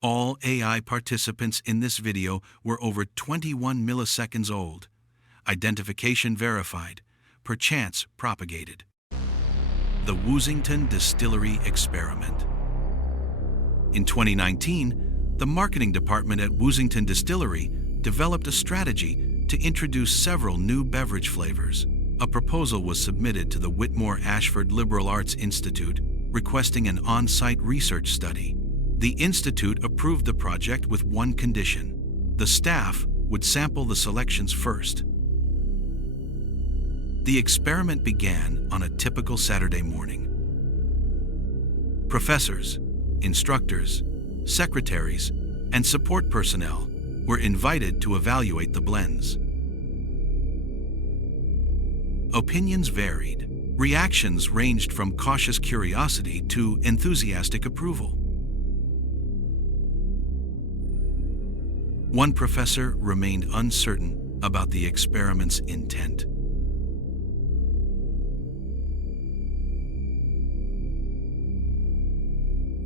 All AI participants in this video were over 21 milliseconds old. Identification verified. Perchance propagated. The Woozington Distillery Experiment. In 2019, the marketing department at Woozington Distillery developed a strategy to introduce several new beverage flavors. A proposal was submitted to the Whitmore Ashford Liberal Arts Institute, requesting an on-site research study. The institute approved the project with one condition: the staff would sample the selections first. The experiment began on a typical Saturday morning. Professors, instructors, secretaries, and support personnel were invited to evaluate the blends. Opinions varied. Reactions ranged from cautious curiosity to enthusiastic approval. One professor remained uncertain about the experiment's intent.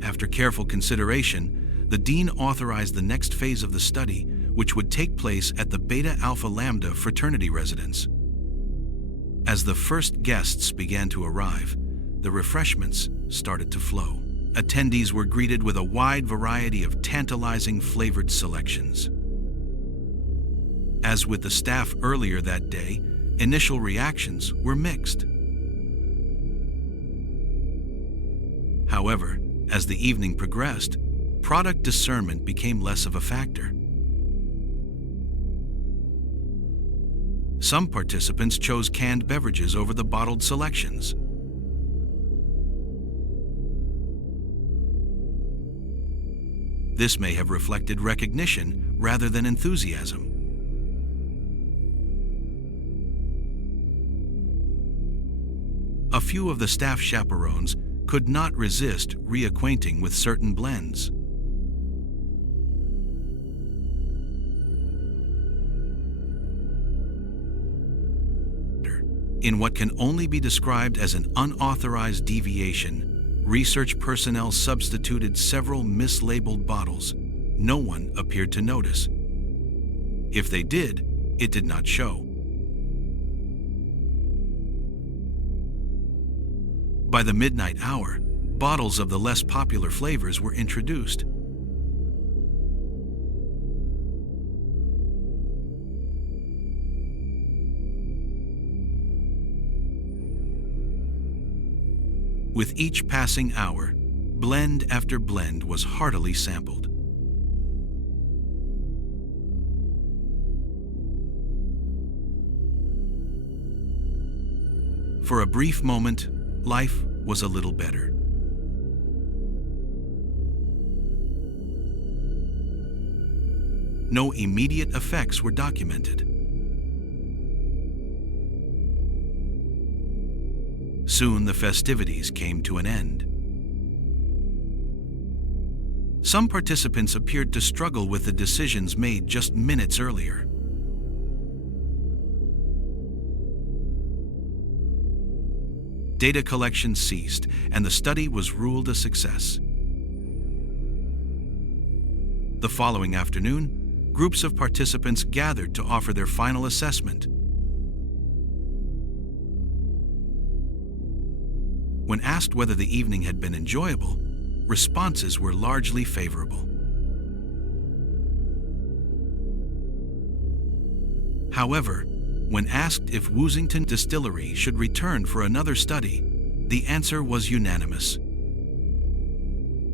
After careful consideration, the dean authorized the next phase of the study, which would take place at the Beta Alpha Lambda fraternity residence. As the first guests began to arrive, the refreshments started to flow. Attendees were greeted with a wide variety of tantalizing flavored selections. As with the staff earlier that day, initial reactions were mixed. However, as the evening progressed, product discernment became less of a factor. Some participants chose canned beverages over the bottled selections. This may have reflected recognition rather than enthusiasm. A few of the staff chaperones could not resist reacquainting with certain blends. In what can only be described as an unauthorized deviation, research personnel substituted several mislabeled bottles. No one appeared to notice. If they did, it did not show. By the midnight hour, bottles of the less popular flavors were introduced. With each passing hour, blend after blend was heartily sampled. For a brief moment, life was a little better. No immediate effects were documented. Soon the festivities came to an end. Some participants appeared to struggle with the decisions made just minutes earlier. Data collection ceased, and the study was ruled a success. The following afternoon, groups of participants gathered to offer their final assessment. When asked whether the evening had been enjoyable, responses were largely favorable. However, when asked if Woozington Distillery should return for another study, the answer was unanimous.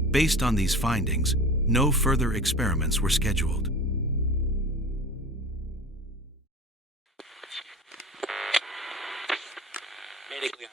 Based on these findings, no further experiments were scheduled. Medically